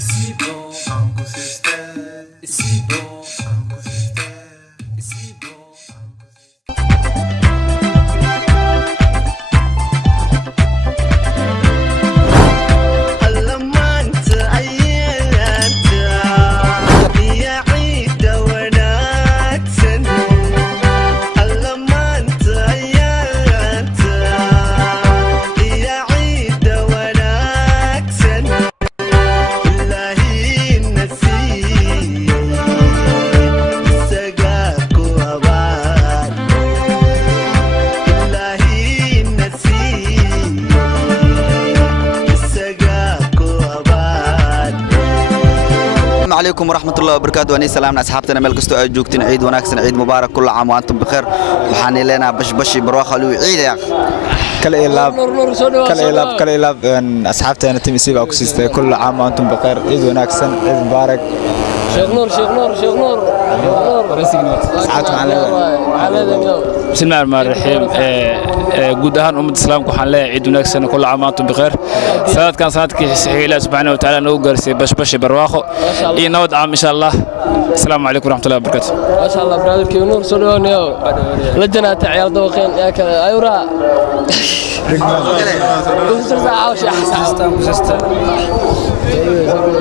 si bon, Uncle Sister. Si bon, Uncle Sister. Si bon. عليكم ورحمة الله وبركاته وأنا سلامنا أصحابنا ملك استوى جوكتين عيد وناكسن عيد مبارك كل عام وأنتم بخير وحاني لنا بشي برواخة لو عيد يا أخي كلا إلاب أصحابنا تيمسي باكسيست كل عام وأنتم بخير عيد وناكسن عيد مبارك شيخ نور بسم الله الرحمن الرحيم guud ahaan ummadda islaamka waxaan leeyahay ciid wanaagsan kullu caam antum bikhair sanadkan sanadkii saxiix ilaahay subhanahu wa ta'ala noo gaarsiiyay bashbash barwaaqo iyo nabad caam insha Allah assalaamu alaykum warahmatullahi wabarakatuh ma sha Allah brother kii nuur soo dhawaanayo la janaata ciyaar dawaqeen yaa kale ayura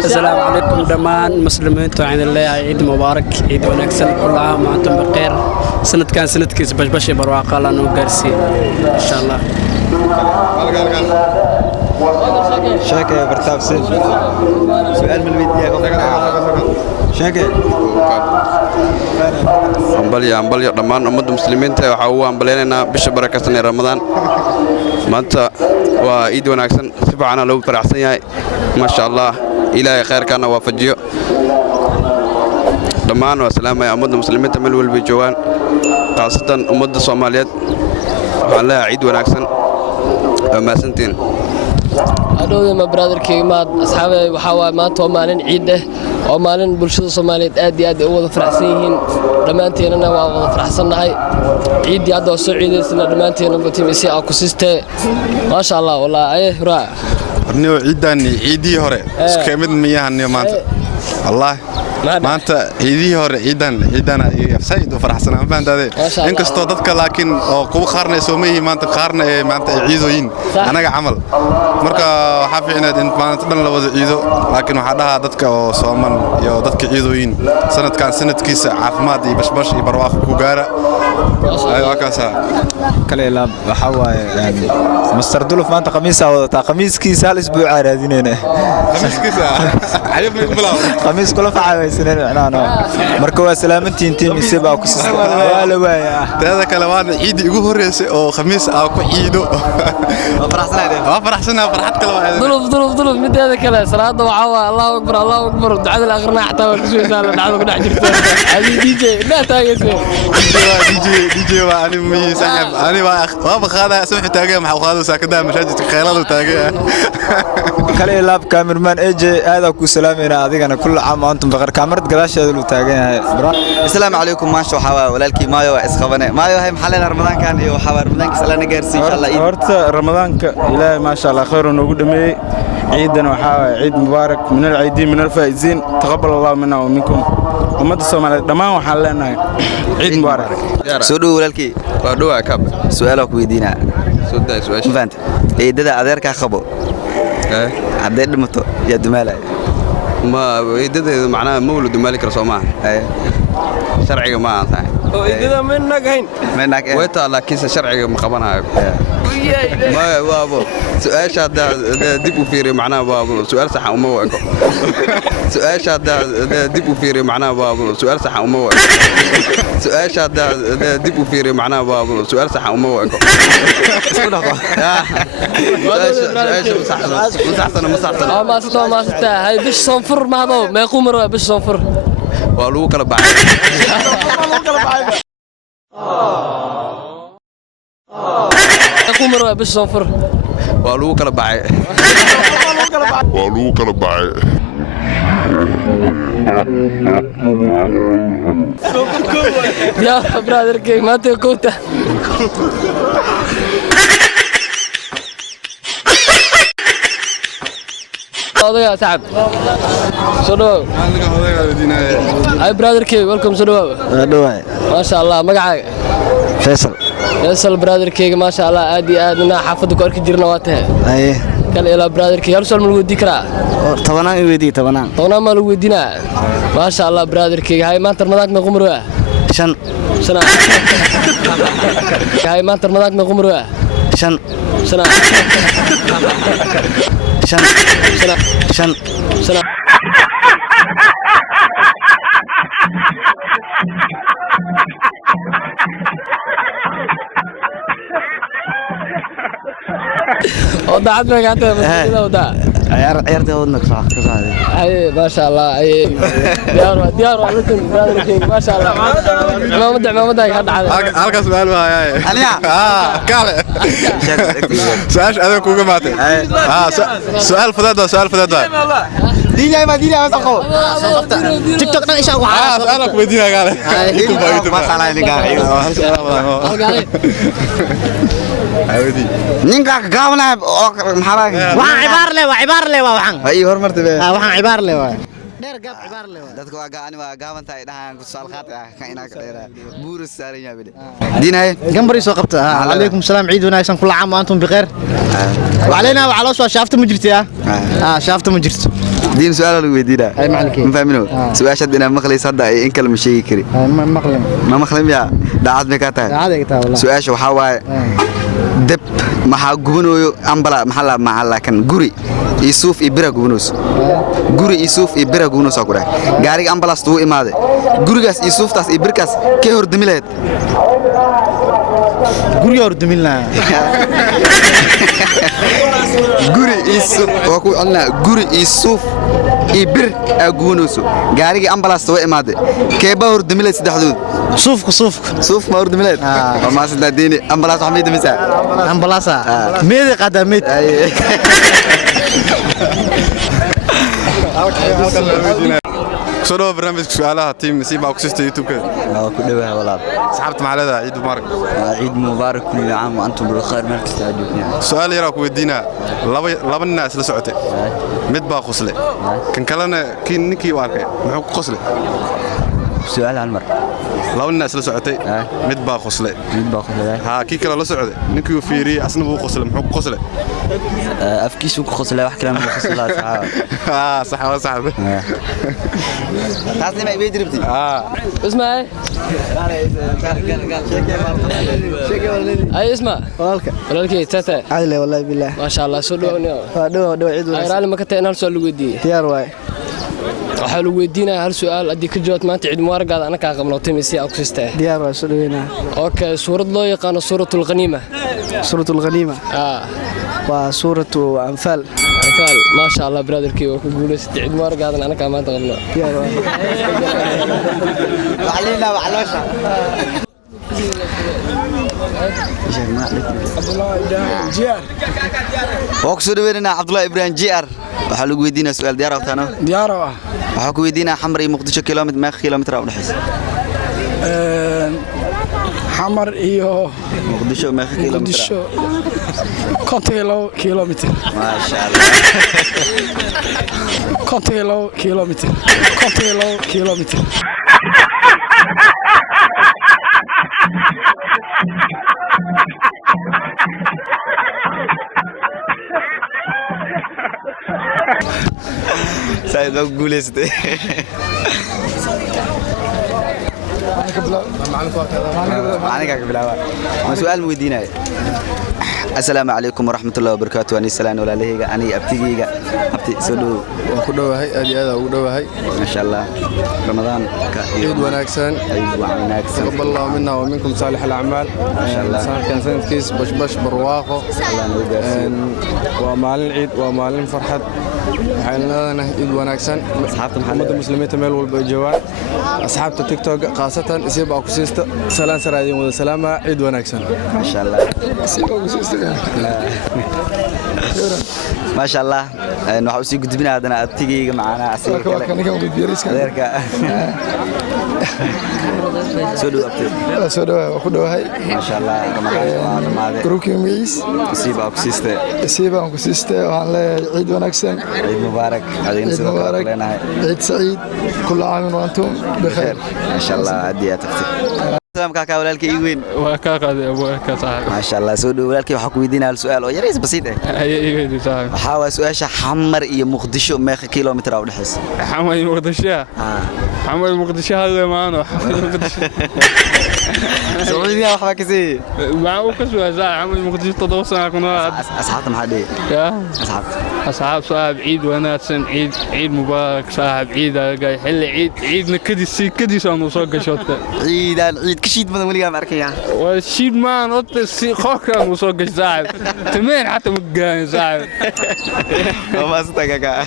السلام عليكم دمان مسلمين توعين الله عيد مبارك عيد ونكسل كل عام وأنتم بخير سنة كان سنة كيس بشبش برواقة لانو قرسي إن شاء الله شاكي برتاب سيد سؤال من الفيديو شاكي أمبليا دمان أمد المسلمين تاعو حوا أمبلينا بش بركة سنة رمضان ما أنت وعيد ونكسل سبحان الله فرحسن ما شاء الله إلهي خير كان وافجيو دمان والسلام يا أمد المسلمين تمل والبيجوان خاصة أمد الصوماليات وعلى عيد ونكسل ما سنتين أدو ما برادر كي ما أصحابي وحوا ما تو مالين عيده أو مالين برشة الصوماليات أدي أول فرحسين دمانتين أنا وأول فرحسن هاي عيد أدو سعيد سنة دمانتين بتيم إسي أكو سيستة ما شاء الله والله أيه رائع نيو عيدي هوري سكيمد مياه نيو مانتا الله maanta ciidii hore ciidana sayid u faraxsanaa maantaade inkastoo dadka laakiin oo kuwa qaarna ay soomeeyeen maanta qaarna ay maanta ay ciidooyin anaga camal marka waxa fiicneed in maanta dhan la wada ciido laakiin waxa dhahaa dadka oo sooman iyo dadka ciidooyin sanadkan sanadkiisa caafimaad iyo bashbash iyo barwaaqo ku gaara ay wakaasa kala ilaab waxa waaye Mr. Duluf maanta qamiis wadataa qamiiskiisa hal isbuuc raadinayna qamiiskiisa ayib bilaa qamiis kula facay marka waa salaamantiin tiimisi baa ku siistay waa la waaya dadka kale waan ciidi ugu horeysay oo khamiis ah ku ciido فرحسنا فرحت كلا ضلوف مدة كلا صلاة وعوا الله أكبر دعاء الآخرنا حتى وكسوي سالة دعاء كنا عجبت هذه دي جي لا تاجس دي جي وأنا مي سحب أنا ما بخاذ سمح تاجي مع خاذ ساكدا مشاهد خيالات وتاجي كلا لاب كاميرمان إجي هذا كسلامنا هذيك أنا كل عام وأنتم بغير كاميرا قلاش هذا اللي تاجي السلام عليكم ما شو حوا ولكن مايو إسخبنا مايو هاي محلنا رمضان كان يو حوا رمضان كسلنا جرسي إن شاء الله ورت رمضان إلهي ما شاء الله خير ونوجد مي عيدنا وحاوي عيد مبارك من العيدين من الفائزين تقبل الله منا ومنكم ومد الصومال دمان وحلنا عيد مبارك سودو ولكن ودوا كاب سؤالك ويدينا سوداي سؤال فهمت إيه ده أديرك خبو عدير متو يا دمالة ما ده معناه مولود مالك رسومه شرعي ما صح إذا منك ويتا لكن شرعي مقبنها ما بابو سؤال شاد ديبو فيري معناه بابو سؤال صح وما وقع سؤال شاد ديبو فيري معناه بابو سؤال صح وما وقع سؤال شاد ديبو فيري معناه بابو سؤال صح وما وقع ما ستا هاي بش صنفر ما هذا ما يقوم رأي بش صنفر والو كلا بعد يقوم رأي بش صنفر والو كلا بعد يا برادر كي ما تكوته odayga saaxib soo dhawow ay brotherkey welcome soo dhawow maasha Allah magacaaga Faisal brotherkeyga maasha Allah aad iyo aad ina xaafada ku arki jirna waa tahay kale ila brotherkey hal su'aal ma lagu weydiin karaa tobanaan ma lagu weydiinaa maasha Allah brotherkeyga hay maanta Ramadan ma qumro ah shan hay maanta Ramadan ma qumro ah shan وضعت لك حتى مسجد وضع عيرتي ودنك صح كصادق اي ما شاء الله اي ديار والدكم ما شاء الله ما مدى حد على halkaas su'aal waa aniga kaale su'aash adag kuga maatay su'aal fadada دينا ما سقو تيك توك ايش اقول انا كويدينا قال ما صار لي قال عودي نينكا قاونا محراك وعبار له وحن اي هرمرت به وحن عبار له دير قاب عبار له dadka waa gaani waa gaaban tahay dhahan ku soo qaatay ka ina ka dheera buur saaran yahay diinay جنبري سو قبطه عليكم السلام عيد ونايسن كل عام وانتم بخير وعلينا وعلى سو شافته ما جرتي شافته ما جرت دين سؤال lagu weydiina ay macalkii ma fahmino su'aasha dina maqlay sadda ay in kala ma sheegi kari ma maqlay ya daacad ma ka tahay daacad ay tahay wallahi su'aasha waxa waaye dab maxaa gubanayo ambala maxaa laakan guri isuuf ibira gubanoos guri isuuf ibira gubanoos ku dhahay gaariga ambalaas tuu imaade gurigaas isuuftaas ibirkaas ka hor damileed guriga hor damilna guri isuuf waa ku cilna guri isuuf ibir gubanoos gaariga ambalaas tuu imaade keeba hor damileed saddexdood suuf ma hor damileed ma saddeedini ambalaas waxay damisaa ambalaasa meedi qadamid soo barnaamijka su'aalaha team nasiib baa ku siistay YouTube-ka ku dhawahay walaal asxaabta macallada ciid mubaarak ciid mubaarak kulli caam wa antum bil khair meel kasta joogna su'aal yar ku weydiina laba nin isla socotay mid baa qosle kan kalena ninkii waa arkay muxuu ku qosle su'aal hal mar laba nin isla socotay mid baa qosle kii kale la socday ninkii uu fiiriyay asna wuu qosle muxuu ku qosle afkiisu ku qoslay wax kale ma qoslaa saxaa صح taasna ma iibay diribti اسمع اي اسمع walaalkay tata عادله والله بالله ما شاء الله soo dhawaanyo عيد ayraali ma ka tahay hal su'aal lagu weydiiyay diyaar waay waxa lagu weydiinaa hal su'aal hadii ka jawaabto maanta ciid mubaaragaada ana ka qabno timisi aad ku sistay diyaar waay soo dhaweena okay suurad loo yaqaan suuratul qaniima waa suuratu anfal ما شاء الله برادركي وكقولست عيد مبارك هذا انا كمان تقبله علينا وعلوشة وقصد بيننا عبد الله إبراهيم جيار وحلو ويدينا سؤال ديار وقتنا ديار وحكو ويدينا حمري مقدشة كيلومتر ما كيلومتر أو نحس حمر إيوه مقدشة ما كيلومتر كونتيلو كيلومتر ما شاء الله كونتيلو كيلومتر سعيد أقول استي سؤال مودينا السلام عليكم ورحمة الله وبركاته أنا سلام ولا لهيجا أنا أبتيجيجا أبتي سلو وكله هاي أدي هذا وكله هاي ما شاء الله رمضان عيد وناكسن تقبل الله منا ومنكم صالح الأعمال ما شاء الله كان سنة كيس بش برواقه ومعلن العيد ومعلن فرحة حيلنا عيد وناكسن أصحاب محمد المسلمين تمل والجوان أصحاب التيك توك خاصة يسيب أكوسيست سلام سرايين والسلامة عيد وناكسن ما شاء الله maasha Allah waxa uu sii gudbinaa hadana abtigeyga macana asiga kale kaniga ugu diiriska adeerka soo dhawaad ku dhawahay maasha Allah ramadaan gruubkii miis nasiib aan ku siistay waxaan leeyahay ciid wanaagsan ciid mubaarak adina sidoo kale leenahay ciid saciid kullu aamin wa antum bikhair maasha Allah hadiya tafti سلام كاكا ولالك إيوين وكاكا أبوك صاحب ما شاء الله سود ولالك وحكوا يدينا السؤال ويريس بسيط إيوين صاحب حاول سؤال حمر إيه مقدشو ماخ كيلومتر أو نحس حمر مقدشة حمر مقدشة هذا معنا حمر مقدشة سعودية وحبا كسي معه كسوة صاحب حمر مقدشة تدوسنا كنا أصحابنا محدي يا أصحاب صاحب عيد وناسن عيد مبارك صاحب عيد جاي حل عيد نكدي كدي سانو صاق شوطة عيد كشيد بدنا وليا مركيا والشيد ما نط خوكا وصوق صاحب تمين حتى مقان صاحب وما استكاكا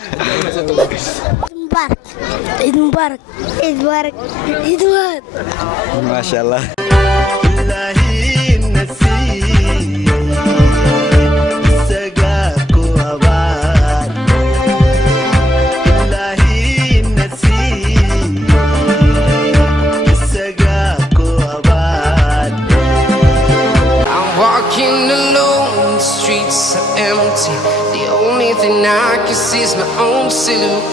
مبارك عيد مبارك عيد مبارك عيد مبارك ما شاء الله إلهي النسي سقاك وأباد إلهي النسي سقاك وأباد I'm walking alone, the streets are empty. The only thing I can see is my own silhouette.